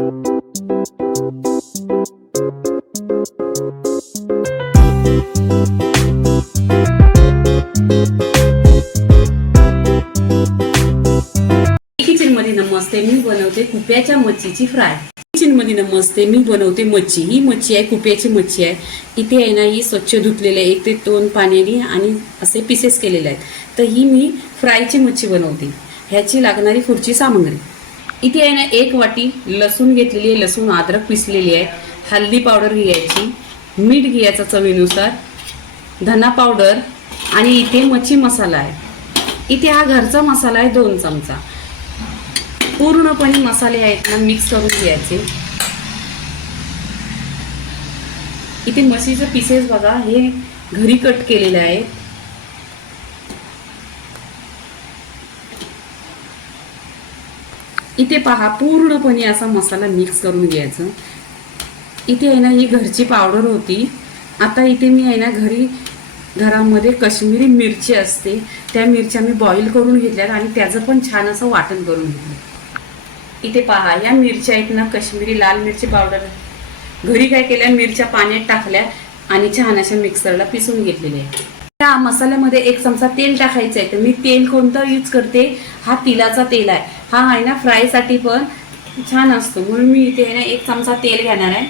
Kitchen मध्ये नमस्ते, मी बनवते कुप्याच्या मच्छीची फ्राय। किचन मध्ये नमस्ते, मी बनवते मच्छी। ही मच्छी आहे कुप्याची मच्छी आहे। इथे आहे ना ही स्वच्छ धुतलेली आहे 1 ते 2 पाण्याने आणि असे पीसेस केलेले आहेत। तर ही मी फ्रायची मच्छी बनवते। ह्याची लागणारी पुढची सामग्री इथे आहे ना 1 वाटी लसूण घेतलेली आहे, लसूण अद्रक पिसलेली आहे, हल्दी पावडर घ्यायची, मीठ घ्यायचं चवीनुसार, धना पावडर आणि इथे मच्छी मसाला आहे। इथे हा घरचा मसाला आहे 2 चमचा। पूर्णपणे मसाले आहेत ना मिक्स करून घ्यायचे। इथे मच्छीचे पीसेस बघा, हे घरी कट केलेले आहे। इथे पहा पूर्णपणे असा मसाला मिक्स करून घ्यायचा। इथे आहे ना ही घरची पावडर होती। आता इथे मी आहे ना घरामध्ये काश्मीरी मिरची असते, त्या मिरच्या मी बॉईल करून घेतल्यात आणि त्याचं पण छान असं वाटण करून घेतलं। इथे पहा या मिरच्या आहेत ना काश्मीरी लाल मिरची पावडर घरी काय केल्या, मिरच्या पाण्यात टाकल्या आणि छान अशा मिक्सरला पिसून घेतलेल्या आहे। त्या मसाल्यामध्ये 1 चमचा तेल टाकायचं आहे। तर मी तेल कोणतं यूज करते, हा तिलाचा तेल आहे। हा आहे ना फ्राय साठी पण छान असतो, म्हणून मी इथे आहे ना 1 चमचा तेल घेणार आहे।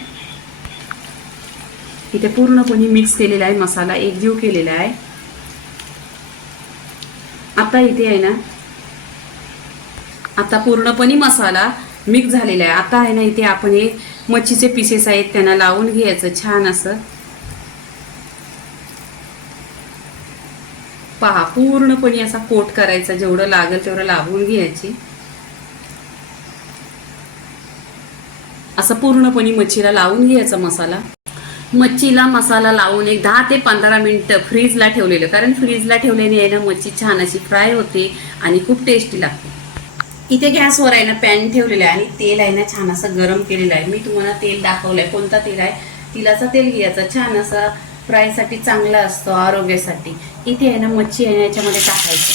इथे पूर्णपणे मिक्स केलेला आहे, मसाला एकजीव केलेला आहे। आता इथे आहे ना आता पूर्णपणे मसाला मिक्स झालेला आहे। आता आहे ना इथे आपण हे मच्छीचे पीसेस आहेत त्यांना लावून घ्यायचं छान असं। पहा पूर्णपणे असा कोट करायचा, जेवढं लागेल तेवढं लावून घ्यायची। असं पूर्णपणे मच्छीला लावून घ्यायचा मसाला। मच्छीला मसाला लावून एक 10 ते 15 मिनिटं फ्रीजला ठेवलेलं, कारण फ्रीजला ठेवल्याने आहे ना मच्छी छान अशी फ्राय होते आणि खूप टेस्टी लागते। इथे गॅसवर आहे ना पॅन ठेवलेला आहे आणि तेल आहे ना छान असं गरम केलेलं आहे। मी तुम्हाला तेल दाखवलंय कोणता तेल आहे, तिलाचा तेल घ्यायचा, छान असा फ्रायसाठी चांगला असतो आरोग्यासाठी। इथे आहे ना मच्छी आहे ना याच्यामध्ये टाकायची।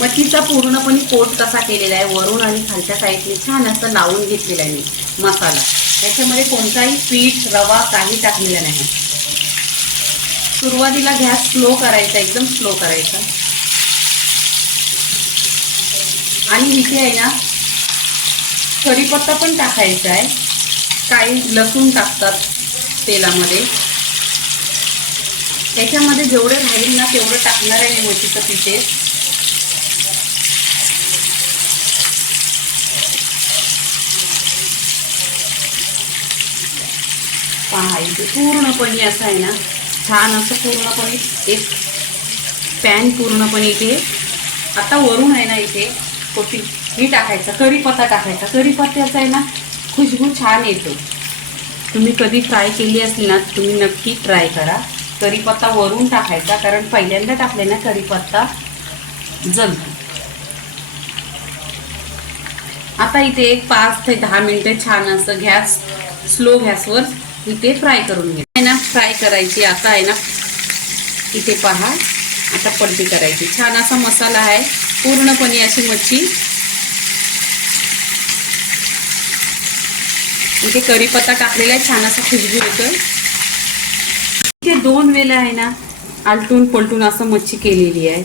मच्छीचा पूर्णपणे कोट कसा केलेला आहे, वरून आणि खालच्या साईडने छान असं लावून घेतलेला आहे मी मसाला। त्याच्यामध्ये कोणताही पीठ रवा काही टाकलेला नाही। सुरुवातीला गॅस स्लो करायचा, एकदम स्लो करायचा। आणि इथे आहे ना कढीपत्ता पण टाकायचा आहे, काही लसूण टाकतात तेलामध्ये। त्याच्यामध्ये जेवढे राहील ना तेवढं टाकणार आहे मी मच्छीचं पीसेस। पहा इथे पूर्णपणे असं आहे ना छान असं पूर्णपणे एक पॅन पूर्णपणे इथे। आता वरून आहे ना इथे हे टाकायचं, कढीपत्ता टाकायचा। कढीपत्त्याचा आहे ना खुशबू छान येतो। तुम्ही कधी फ्राय केली असली ना तुम्ही नक्की ट्राय करा। कढीपत्ता वरून टाकायचा, कारण पहिल्यांदा टाकले ना कढीपत्ता जमतो। आता इथे एक 5 ते 10 मिनिटं छान असं स्लो गॅसवर इथे फ्राय करून घ्या ना, फ्राय करायची। आता आहे ना इथे पहा आता पलटी करायची। छान असा मसाला आहे, पूर्णपणे अशी मच्छी। इथे कढीपत्ता टाकलेला आहे, छान असा खुशबू येतोय। इथे 2 वेळा आहे ना आलटून पलटून असं मच्छी केलेली आहे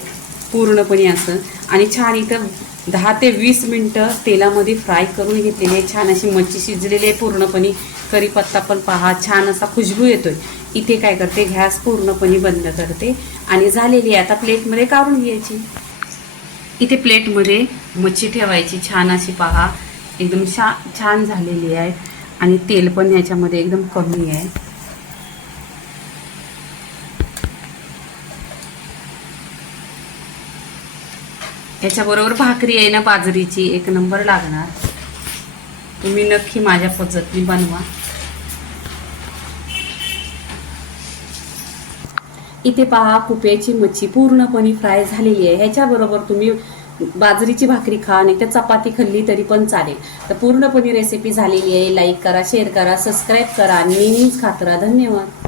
पूर्णपणे असं, आणि छान इथं 10 ते 20 मिनिटं तेलामध्ये फ्राय करून घेतलेली आहे। छान अशी मच्छी शिजलेली आहे पूर्णपणे। कढीपत्ता पण पहा छान असा खुशबू येतोय। इथे काय करते, गॅस पूर्णपणे बंद करते आणि झालेली आहे। आता प्लेटमध्ये काढून घ्यायची। इथे प्लेटमध्ये मच्छी ठेवायची छान अशी, पहा एकदम छान झालेली आहे आणि तेल पण याच्यामध्ये एकदम कमी आहे। याच्याबरोबर भाकरी आहे ना बाजरीची, 1 नंबर लागणार। तुम्ही नक्की माझ्या पद्धतीने बनवा। इथे पहा कुप्याची मच्छी पूर्णपणे फ्राय झालेली आहे। ह्याच्याबरोबर तुम्ही बाजरीची भाकरी खा, नाही तर चपाती खाल्ली तरी पण चालेल। तर पूर्णपणे रेसिपी झालेली आहे। लाईक करा, शेअर करा, सबस्क्राईब करा आणि नेहमीच खात राहा। धन्यवाद।